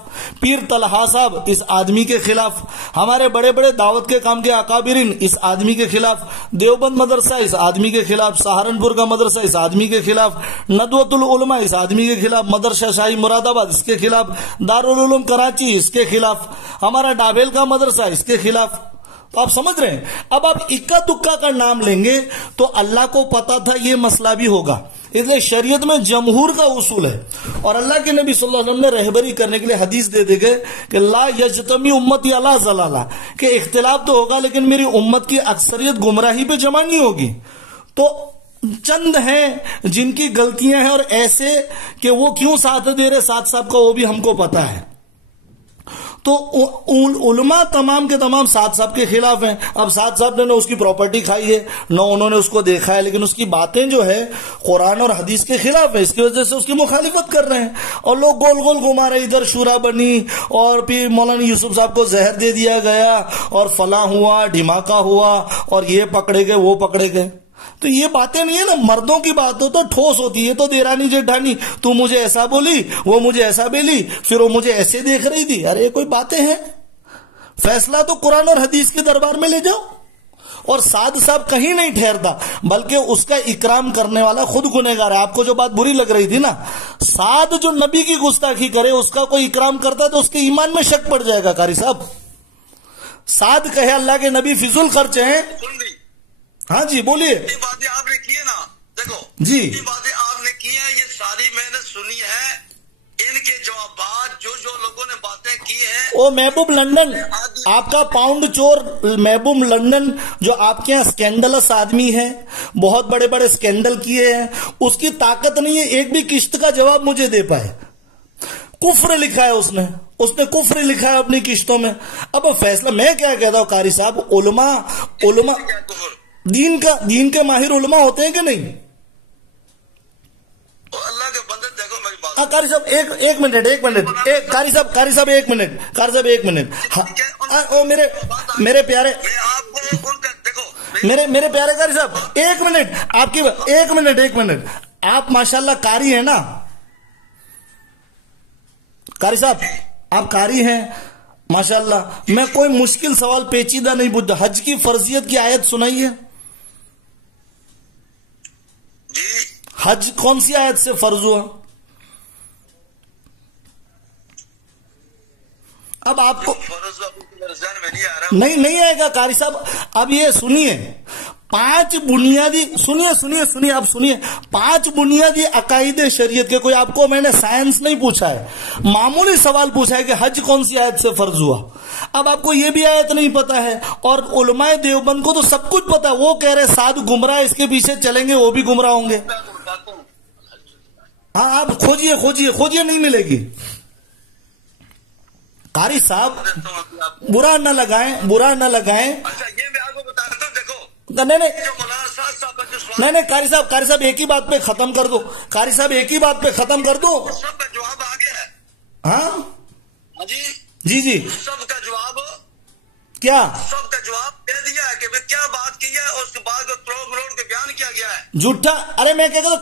پیر طلحہ صاحب اس آدمی کے خلاف. ہمارے بڑے بڑے دعوت کے کام کے اکابرین اس آدمی کے خلاف. دیوبند مدرسہ اس آدمی کے خلاف. سہارنپور کا مدرسہ اس آدمی کے خلاف. ندوۃ العلماء اس آدمی کے خلاف. مدرسہ شاہی مراد آباد اس کے خلاف. دارالعلوم کراچی اس کے خلاف. ہمارا ڈابیل کا مدرسہ اس کے خلاف. تو آپ سمجھ رہے ہیں؟ اب آپ اکا دکا کا نام لیں گے تو اللہ کو پتا تھا یہ مسئلہ بھی ہوگا. اس لیے شریعت میں جمہور کا اصول ہے. اور اللہ کے نبی صلی اللہ علیہ وسلم نے رہبری کرنے کے لیے حدیث دے دے گئے کہ لا یجتمی امتی علی ضلالہ، کہ اختلاف تو ہوگا لیکن میری امت کی اکثریت گمراہی پہ جمع نہیں ہوگی. تو چند ہیں جن کی غلطیاں ہیں اور ایسے کہ وہ کیوں ساتھ دے رہے ساتھ صاحب کا وہ بھی ہم کو پتا ہے. تو علماء تمام کے تمام سعد صاحب کے خلاف ہیں. اب سعد صاحب نے اس کی پراپرٹی کھائی ہے، نہ انہوں نے اس کو دیکھا ہے، لیکن اس کی باتیں جو ہے قرآن اور حدیث کے خلاف ہے، اس کی وجہ سے اس کی مخالفت کر رہے ہیں. اور لوگ گول گول گھما رہے، ادھر شورا بنی اور پھر مولانا یوسف صاحب کو زہر دے دیا گیا اور فلاں ہوا، دھماکہ ہوا اور یہ پکڑے گئے وہ پکڑے گئے. تو یہ باتیں نہیں ہے نا، مردوں کی بات ہو تو ٹھوس ہوتی ہے. تو دیرانی جیٹھانی تو مجھے ایسا بولی، وہ مجھے ایسا بولی، پھر وہ مجھے ایسے دیکھ رہی تھی. ارے کوئی باتیں ہیں؟ فیصلہ تو قرآن اور حدیث کے دربار میں لے جاؤ. اور سعد صاحب کہیں نہیں ٹھہرتا، بلکہ اس کا اکرام کرنے والا خود گنہگار ہے. آپ کو جو بات بری لگ رہی تھی نا، سعد جو نبی کی گستاخی کرے اس کا کوئی اکرام کرتا ہے تو اس کے ایمان میں شک پڑ جائے گا. قاری صاحب سعد کہے اللہ کے نبی فضول خرچ ہیں. ہاں جی بولیے. یہ باتیں آپ نے کی ہے نا، دیکھو جی یہ باتیں آپ نے کی ہیں، یہ ساری میں نے سنی ہے. ان کے جوابات جو لوگوں نے باتیں کی ہیں. او محبوب لندن، آپ کا پاؤنڈ چور محبوب لندن جو آپ کے یہاں سکینڈلس آدمی ہے، بہت بڑے بڑے سکینڈل کیے ہیں، اس کی طاقت نہیں ہے ایک بھی قسط کا جواب مجھے دے پائے. کفر لکھا ہے اس نے کفر لکھا ہے اپنی قسطوں میں. اب فیصلہ میں کیا کہتا ہوں قاری صاحب، علماء دین کے ماہر علماء ہوتے ہیں کہ نہیں؟ اللہ کے بندے دیکھو میری بات. قاری صاحب ایک منٹ قاری صاحب ایک منٹ. میرے پیارے میرے پیارے قاری صاحب ایک منٹ. آپ ماشاءاللہ قاری ہیں نا قاری صاحب، آپ قاری ہیں ماشاءاللہ. میں کوئی مشکل سوال پیچیدہ نہیں پوچھتا. حج کی فرضیت کی آیت سنائیے. حج کون سی آیت سے فرض ہوا؟ اب آپ کو نہیں آئے گا قاری صاحب. اب یہ سنیے، 5 بنیادی سنیے اب سنیے 5 بنیادی عقائد شریعت کے. کوئی آپ کو میں نے سائنس نہیں پوچھا ہے، معمولی سوال پوچھا ہے کہ حج کون سی آیت سے فرض ہوا. اب آپ کو یہ بھی آیت نہیں پتا ہے، اور علماء دیوبند کو تو سب کچھ پتا ہے. وہ کہہ رہے سعد گمراہ، اس کے پیچھے چلیں گے وہ بھی گمراہ ہوں گے. ہاں آپ کھوجیے نہیں ملے گی. قاری صاحب برا نہ لگائیں. اچھا یہ میں آپ کو بتاتا ہوں، دیکھو نہیں قاری صاحب ایک ہی بات پہ ختم کر دو. قاری صاحب ایک ہی بات پہ ختم کر دو. سب کا جواب آ گیا ہے. ہاں جی سب کا جواب کیا؟ سب کا جواب دے دیا ہے کہ کیا بات کی ہے، اور اس کے بعد مروڑ کے بیان کیا گیا ہے. جھوٹا. ارے میں کہتا ہوں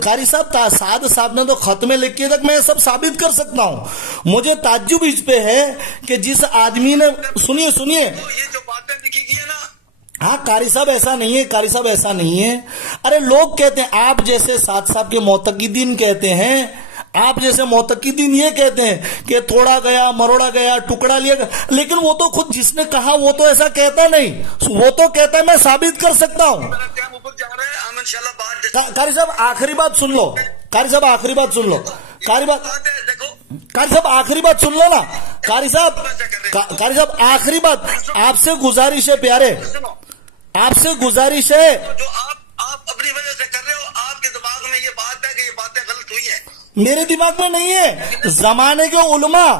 قاری صاحب سعد صاحب نے تو خط میں لکھ کے تک میں سب ثابت کر سکتا ہوں. مجھے تعجب اس پہ ہے کہ جس آدمی نے سنیے یہ جو باتیں لکھی گئی ہے نا. ہاں قاری صاحب ایسا نہیں ہے. ارے لوگ کہتے ہیں، آپ جیسے سعد صاحب کے معتقدین کہتے ہیں، آپ جیسے معتقدین یہ کہتے ہیں کہ توڑا گیا، مروڑا گیا، ٹکڑا لیا گیا. لیکن وہ تو خود جس نے کہا وہ تو ایسا کہتا نہیں. وہ تو کہتا ہے میں ثابت کر سکتا ہوں. قاری صاحب آخری بات سن لو. قاری صاحب آخری بات سن لو نا. قاری صاحب آخری بات. آپ سے گزارش ہے پیارے، آپ سے گزارش ہے. جو آپ اپنی وجہ سے کر رہے ہو، آپ کے دماغ میں یہ بات ہے کہ یہ باتیں غلط ہوئی ہیں. میرے دماغ میں نہیں ہے، زمانے کے علماء.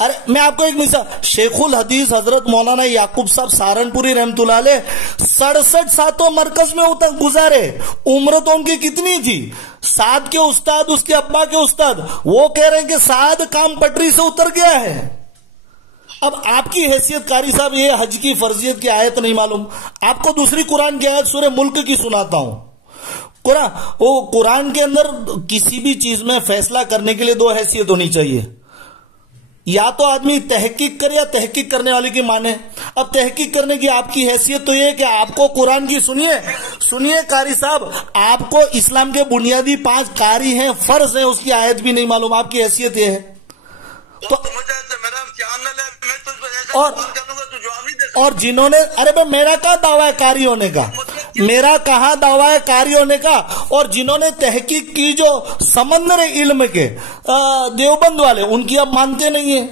ارے میں آپ کو ایک مثال، شیخ الحدیث حضرت مولانا یعقوب صاحب سہارنپوری رحمت اللہ علیہ 67 ساتوں مرکز میں گزارے. عمر تو ان کی کتنی تھی؟ سعد کے استاد، اس کے ابا کے استاد، وہ کہہ رہے ہیں کہ سعد کام پٹری سے اتر گیا ہے. اب آپ کی حیثیت قاری صاحب یہ حج کی فرضیت کی آیت نہیں معلوم. آپ کو دوسری قرآن کی آیت سورہ ملک کی سناتا ہوں. قرآن کے اندر کسی بھی چیز میں فیصلہ کرنے کے لیے 2 حیثیت ہونی چاہیے. یا تو آدمی تحقیق کرے یا تحقیق کرنے والے کی مانے. اب تحقیق کرنے کی آپ کی حیثیت تو یہ ہے کہ آپ کو قرآن کی سنیے قاری صاحب، آپ کو اسلام کے بنیادی 5 قاری ہیں، فرض ہیں، اس کی آیت بھی نہیں معلوم. آپ کی حیثیت یہ ہے تو اور جنہوں نے ارے بھائی میرا کہاں دعویٰ ہے قاری ہونے کا، میرا کہاں دعویٰ ہے قاری ہونے کا. اور جنہوں نے تحقیق کی جو سمندر علم کے دیوبند والے، ان کی اب مانتے نہیں ہیں.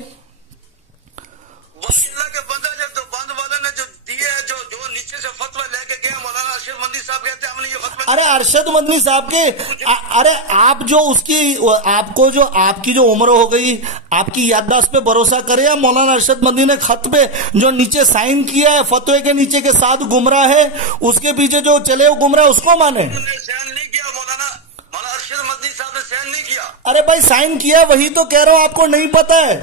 اللہ کے بندہ جب بند والے نے جو دیے، جو نیچے سے فتوی لے کے گیا، مولانا اشرف مندی صاحب کہتے ہیں ہم نے یہ فتوی ارے ارشد مدنی صاحب کے ارے آپ جو اس کی آپ کو جو آپ کی جو عمر ہو گئی آپ کی یادداشت پہ بھروسہ کرے یا مولانا ارشد مدنی نے خط پہ جو نیچے سائن کیا ہے فتوے کے نیچے کے ساتھ گمراہ ہے اس کے پیچھے جو چلے وہ گمراہ اس کو مانے؟ مولانا ارشد مدنی صاحب نے سائن نہیں کیا. ارے بھائی سائن کیا وہی تو کہہ رہا ہوں آپ کو نہیں پتا ہے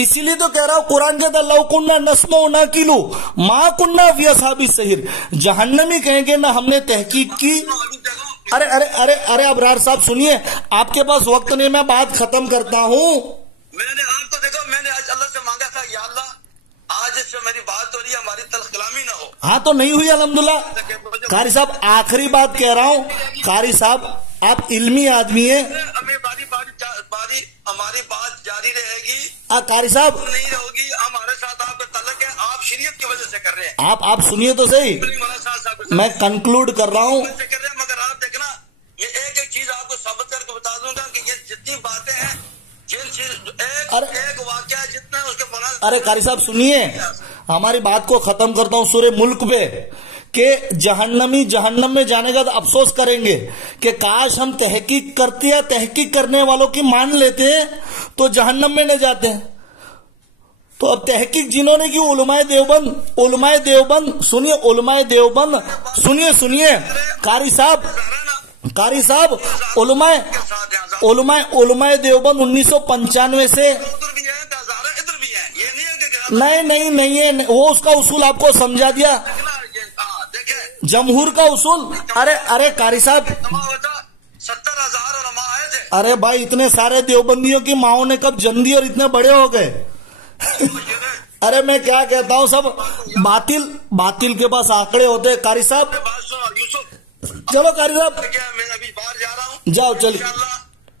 اسی لیے تو کہہ رہا ہوں قرآن کہتا لو کننا نسمع ناقلو ما کننا فی اصحاب السعیر جہنمی کہیں گے نہ ہم نے تحقیق کی. ارے ارے ارے ارے ابرار صاحب سنیے آپ کے پاس وقت نہیں میں بات ختم کرتا ہوں. میں نے آپ کو دیکھو میں نے آج اللہ سے مانگا تھا یا اللہ آج اس سے میری بات ہو رہی ہے ہماری تلخ کلامی نہ ہو. ہاں تو نہیں ہوئی الحمدللہ. قاری صاحب آخری بات کہہ رہا ہوں قاری صاحب آپ علمی آدمی ہیں ہماری بات جاری رہے گی. قاری صاحب نہیں ہوگی ہمارے ساتھ آپ کا تعلق ہے آپ شریعت کی وجہ سے کر رہے ہیں. آپ سنیے تو صحیح میں کنکلوڈ کر رہا ہوں. مگر آپ دیکھنا یہ ایک ایک چیز آپ کو ثابت کر کے بتا دوں گا کہ یہ جتنی باتیں ہیں ایک واقعہ جتنا اس کے بنا. ارے قاری صاحب سنیے ہماری بات کو ختم کرتا ہوں سورہ ملک پہ کہ جہنمی جہنم میں جانے کا افسوس کریں گے کہ کاش ہم تحقیق کرتے یا تحقیق کرنے والوں کی مان لیتے ہیں تو جہنم میں نہ جاتے ہیں. تو اب تحقیق جنہوں نے کی علماء دیوبند سنیے قاری صاحب علماء دیوبند 1995 سے نہیں ہے وہ اس کا اصول آپ کو سمجھا دیا جمہور کا اصول. ارے قاری صاحب 70,000 علماء آئے تھے. ارے بھائی اتنے سارے دیوبندیوں کی ماؤں نے کب جن دی اور اتنے بڑے ہو گئے. ارے میں کیا کہتا ہوں سب باطل کے پاس آنکڑے ہوتے. قاری صاحب چلو قاری صاحب میں ابھی باہر جا رہا ہوں جاؤ چلیے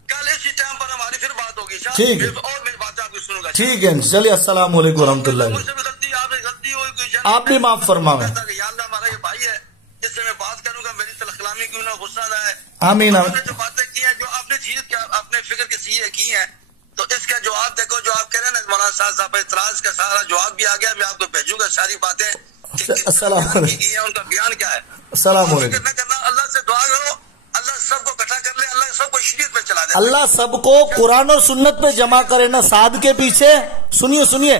کل اسی ٹائم پر ہماری پھر بات ہوگی. ٹھیک ہے اور میری بات آپ کو سنوں گا. ٹھیک ہے چلیے السلام علیکم ورحمۃ اللہ. آپ بھی معاف فرمائیں. ہمارا یہ بھائی ہے جس سے میں بات کروں گا میری تلخلامی کیوں نہ غصہ نہ ہے. آمین. جو باتیں کی ہیں جو آپ نے چیز اپنے فکر کے سیے کی ہیں تو اس کا جواب دیکھو جو آپ کہہ رہے ہیں نا مولانا صاحب اعتراض کا سارا جواب بھی آ گیا. میں آپ کو بھیجوں گا ساری باتیں السلام علیکم ان کا بیان کیا ہے. السلام علیکم. فکر نہ کرنا اللہ سے دعا کرو اللہ سب کو اکٹھا کر لے اللہ سب کو شریعت پہ چلا دے. اللہ سب کو قرآن اور سنت پہ جمع کرے نہ سعد کے پیچھے. سنیے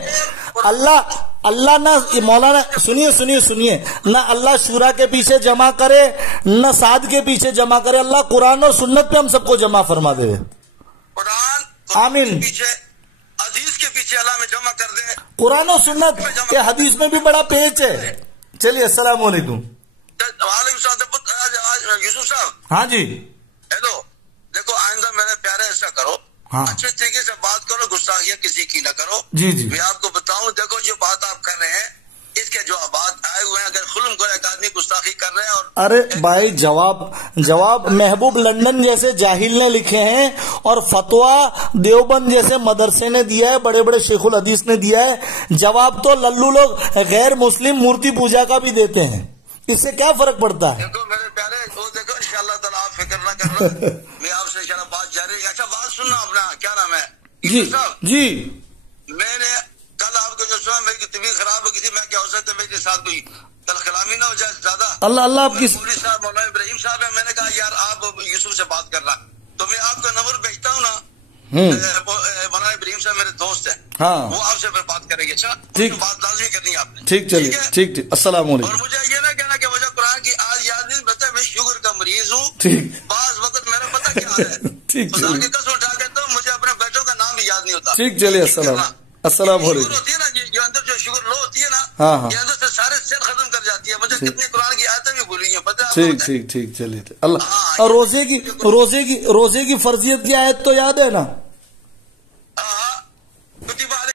اللہ نہ مولانا سنیے نہ اللہ شورا کے پیچھے جمع کرے نہ سعد کے پیچھے جمع کرے. اللہ قرآن اور سنت پہ ہم سب کو جمع فرما دے. قرآن آمین. حدیث کے پیچھے اللہ میں جمع کر دے. قرآن و سنت یہ حدیث میں بھی بڑا پیچ ہے. چلیے السلام علیکم. یوسف صاحب ہاں جی ہیلو دیکھو آئندہ میرے پیارے ایسا کرو اچھے طریقے سے بات کرو گستاخیاں کسی کی نہ کرو. جی میں آپ کو بتاؤں دیکھو جو بات آپ کر رہے ہیں اس کے جو بات آئے ہوئے ہیں اگر خلم کو ایک آدمی گستاخی کر رہے ہیں اور ارے بھائی جواب محبوب لندن جیسے جاہل نے لکھے ہیں اور فتویٰ دیوبند جیسے مدرسے نے دیا ہے بڑے بڑے شیخ الحدیث نے دیا ہے. جواب تو للو لوگ غیر مسلم مورتی پوجا کا بھی دیتے ہیں. اس سے کیا فرق پڑتا ہے. دیکھو میرے پیارے وہ دیکھو انشاءاللہ تعالیٰ آپ فکر نہ کرنا میں آپ سے انشاءاللہ بات جاری ہے. اچھا بات سننا اپنا کیا نام ہے جی میں نے کل آپ کو جو سنا میری طبیعت خراب ہو گئی تھی میں کیا ہو سکتا میرے ساتھ کوئی کلامی نہ ہو جائے زیادہ. اللہ آپ کی مولوی صاحب مولانا ابراہیم صاحب ہے. میں نے کہا یار آپ یوسف سے بات کرنا تو میں آپ کا نمبر بھیجتا ہوں نا. مولانا ابراہیم صاحب میرے دوست ہیں وہ آپ سے پھر بات کریں گے. اچھا بات لازمی کرنی ہے آپ نے. ٹھیک چلیے ٹھیک السلام علیکم. اور مجھے یہ نہ کہنا کہ مجھے قرآن کی آج یاد نہیں بتا میں شوگر کا مریض ہوں. بعض وقت میرا پتہ کیا ہے خدا کی قسم اٹھا کے تو مجھے اپنے بیٹوں کا نام بھی یاد نہیں ہوتا. ٹھیک چلیے السلام علیکم. ہوتی ہے نا جو اندر جو شوگر لو ہوتی ہے نا یہ اندر سے سارے سیل ختم کر جاتی ہے. مجھے کتنی قرآن کی آیتیں بھی بھولی ہیں پتہ ہے. ٹھیک چلیے اللہ. اور روزے کی فرضیت کی آیت تو یاد ہے نا.